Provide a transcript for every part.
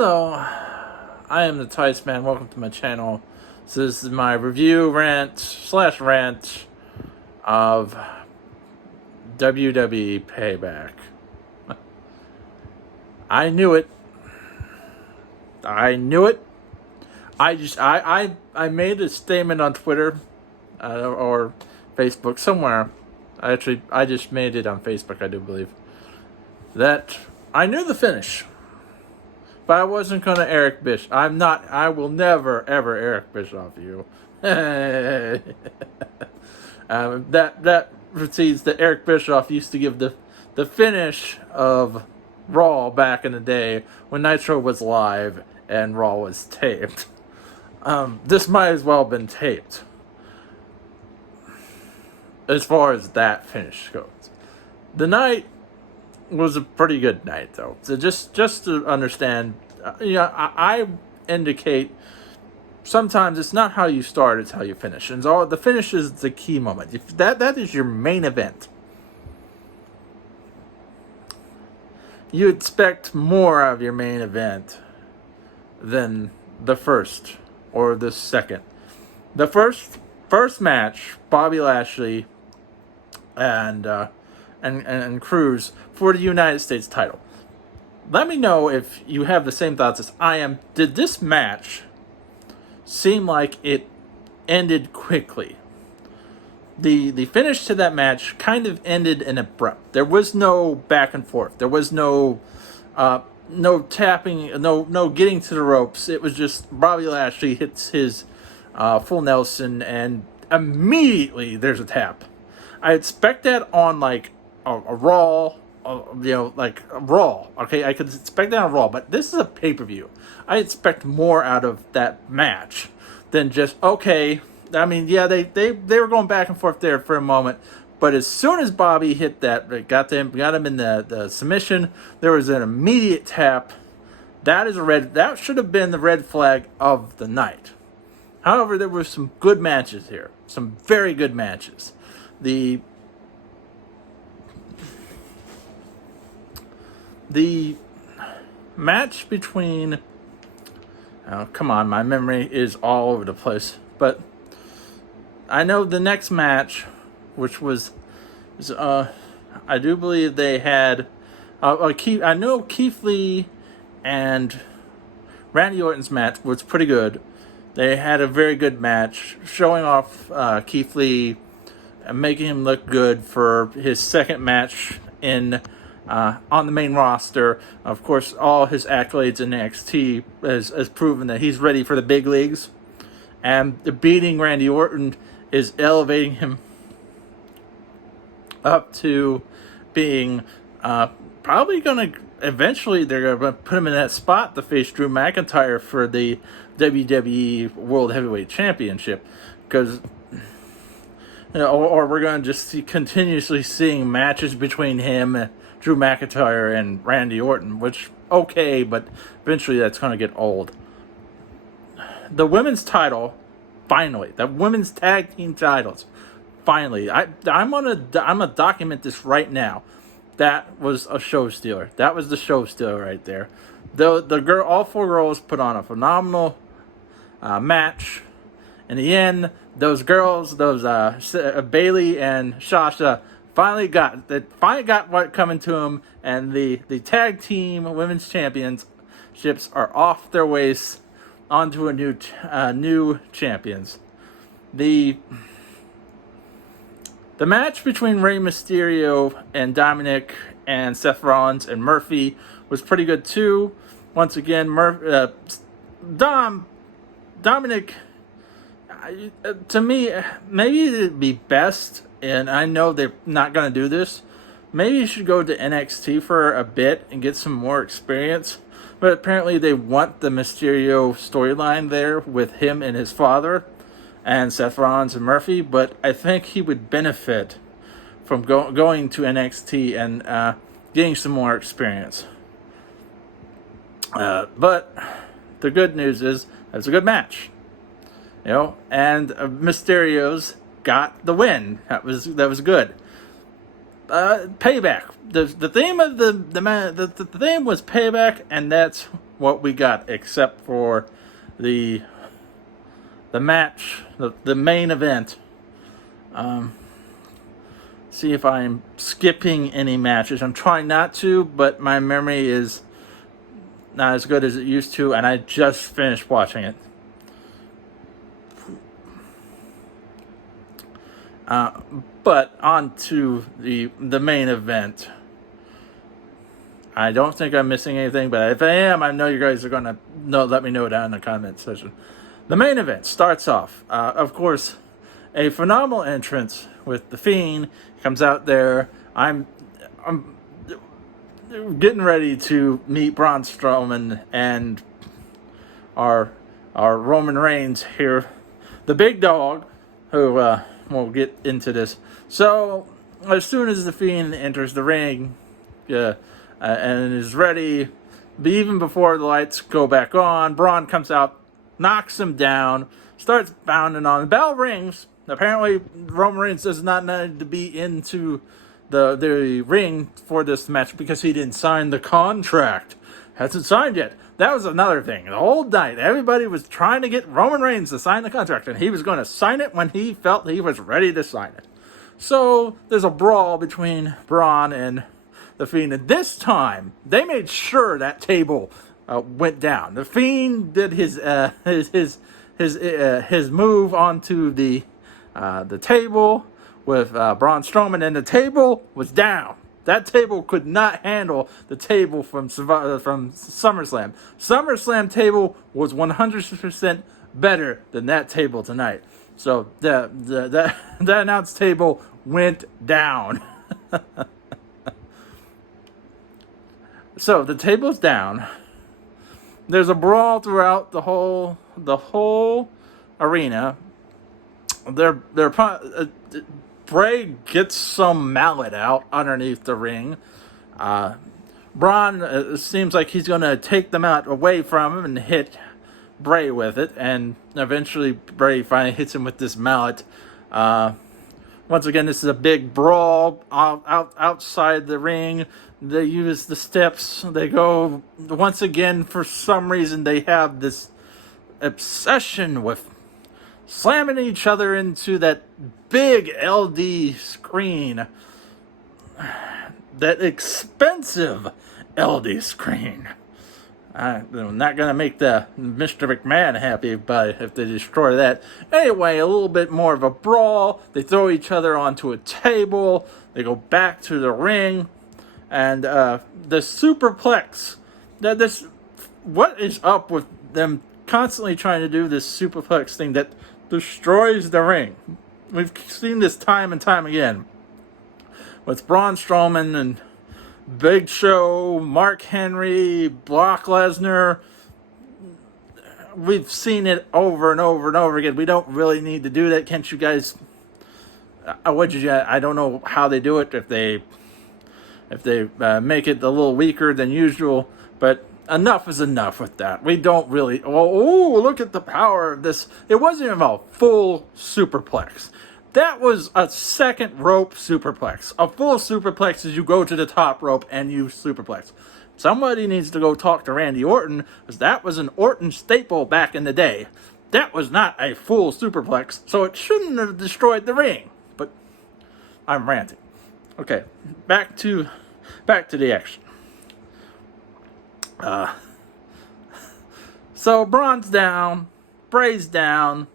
Hello, I am the Theissman. Welcome to my channel. So this is my review rant of WWE PayBack. I knew it. I made a statement on Twitter or Facebook somewhere. I just made it on Facebook, I do believe, that I knew the finish. But I wasn't going to Eric Bischoff. I will never, ever Eric Bischoff you. That proceeds that Eric Bischoff used to give the finish of Raw back in the day when Nitro was live and Raw was taped. This might as well have been taped as far as that finish goes. The night was a pretty good night, though. So just to understand, I indicate sometimes it's not how you start, it's how you finish. And so the finish is the key moment. If that is your main event, you expect more of your main event than the first or the second. The first match, Bobby Lashley and Cruz for the United States title. Let me know if you have the same thoughts as I am. Did this match seem like it ended quickly? The finish to that match kind of ended in abrupt. There was no back and forth. There was no tapping, no getting to the ropes. It was just Bobby Lashley hits his full Nelson and immediately there's a tap. I expect that on like a Raw, like a Raw. Okay, I could expect that on Raw, but this is a pay-per-view. I expect more out of that match than just, okay. I mean, yeah, they were going back and forth there for a moment, but as soon as Bobby hit that, got him in the submission, there was an immediate tap. That should have been the red flag of the night. However, there were some good matches here, some very good matches. The match between, oh, come on, my memory is all over the place, but I know the next match, which was I do believe they had, I know Keith Lee and Randy Orton's match was pretty good. They had a very good match, showing off Keith Lee and making him look good for his second match in on the main roster. Of course, all his accolades in NXT has proven that he's ready for the big leagues. And beating Randy Orton is elevating him up to being probably going to, eventually they're going to put him in that spot to face Drew McIntyre for the WWE World Heavyweight Championship. Because, or we're going to just see continuously seeing matches between him, Drew McIntyre, and Randy Orton, which, okay, but eventually that's going to get old. The women's title, finally, the women's tag team titles, finally. I'm gonna document this right now. That was a show stealer. That was the show stealer right there. All four girls put on a phenomenal match. In the end, those girls, Bayley and Sasha, finally got what coming to them, and the tag team women's championships are off their ways onto a new champions. The match between Rey Mysterio and Dominic and Seth Rollins and Murphy was pretty good too. Once again, Dominic, to me, maybe it'd be best, and I know they're not going to do this, maybe you should go to NXT for a bit and get some more experience. But apparently they want the Mysterio storyline there with him and his father and Seth Rollins and Murphy. But I think he would benefit from going to NXT and getting some more experience. But the good news is it was a good match. And Mysterio's got the win. That was good. Payback. The theme of the theme was payback, and that's what we got, except for the match, the main event. See if I'm skipping any matches. I'm trying not to, but my memory is not as good as it used to, and I just finished watching it. But on to the main event. I don't think I'm missing anything, but if I am, I know you guys are gonna let me know down in the comment section. The main event starts off, of course, a phenomenal entrance with the Fiend. Comes out there. I'm getting ready to meet Braun Strowman and our Roman Reigns here, the big dog, who we'll get into this. So as soon as the Fiend enters the ring, and is ready, but even before the lights go back on, Braun comes out, knocks him down, starts pounding on. The bell rings. Apparently, Roman Reigns does not need to be into the ring for this match because he didn't sign the contract. Hasn't signed yet. That was another thing. The whole night, everybody was trying to get Roman Reigns to sign the contract, and he was going to sign it when he felt he was ready to sign it. So there's a brawl between Braun and the Fiend, and this time they made sure that table went down. The Fiend did his move onto the table with Braun Strowman, and the table was down. That table could not handle the table from SummerSlam. SummerSlam table was 100% better than that table tonight. So the announce table went down. So the table's down. There's a brawl throughout the whole arena. Bray gets some mallet out underneath the ring. Braun seems like he's going to take the mallet away from him and hit Bray with it, and eventually Bray finally hits him with this mallet. Once again, this is a big brawl outside the ring. They use the steps. They go, once again, for some reason, they have this obsession with slamming each other into that big LD screen. That expensive LD screen. I'm not going to make the Mr. McMahon happy if they destroy that. Anyway, a little bit more of a brawl. They throw each other onto a table. They go back to the ring. And the superplex. What is up with them constantly trying to do this superplex thing that destroys the ring? We've seen this time and time again. With Braun Strowman and Big Show, Mark Henry, Brock Lesnar. We've seen it over and over and over again. We don't really need to do that. Can't you guys? I don't know how they do it. If they make it a little weaker than usual, but enough is enough with that. We don't really. Oh, look at the power of this! It wasn't even a full superplex. That was a second rope superplex. A full superplex is you go to the top rope and you superplex. Somebody needs to go talk to Randy Orton, because that was an Orton staple back in the day. That was not a full superplex, so it shouldn't have destroyed the ring. But I'm ranting. Okay, back to the action. So Braun's down, Bray's down.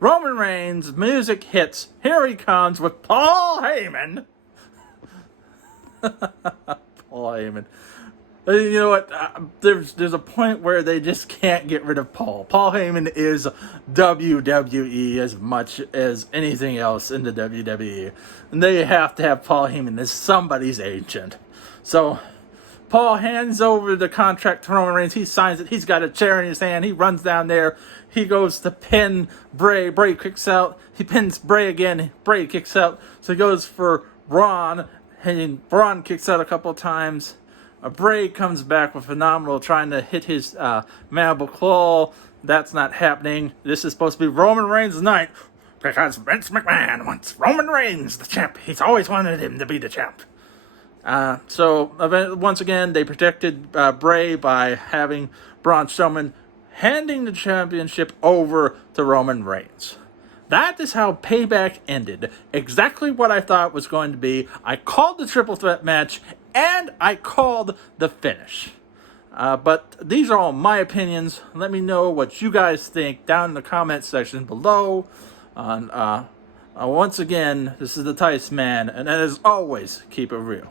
Roman Reigns, music hits. Here he comes with Paul Heyman. Paul Heyman. You know what? There's a point where they just can't get rid of Paul. Paul Heyman is WWE as much as anything else in the WWE. And they have to have Paul Heyman as somebody's agent. So Paul hands over the contract to Roman Reigns. He signs it. He's got a chair in his hand. He runs down there. He goes to pin Bray. Bray kicks out. He pins Bray again. Bray kicks out. So he goes for Braun. And Braun kicks out a couple times. Bray comes back with Phenomenal trying to hit his mandible claw. That's not happening. This is supposed to be Roman Reigns' night, because Vince McMahon wants Roman Reigns the champ. He's always wanted him to be the champ. Once again, they protected Bray by having Braun Strowman handing the championship over to Roman Reigns. That is how Payback ended. Exactly what I thought was going to be. I called the triple threat match, and I called the finish. But these are all my opinions. Let me know what you guys think down in the comment section below. Once again, this is the Theissman, and as always, keep it real.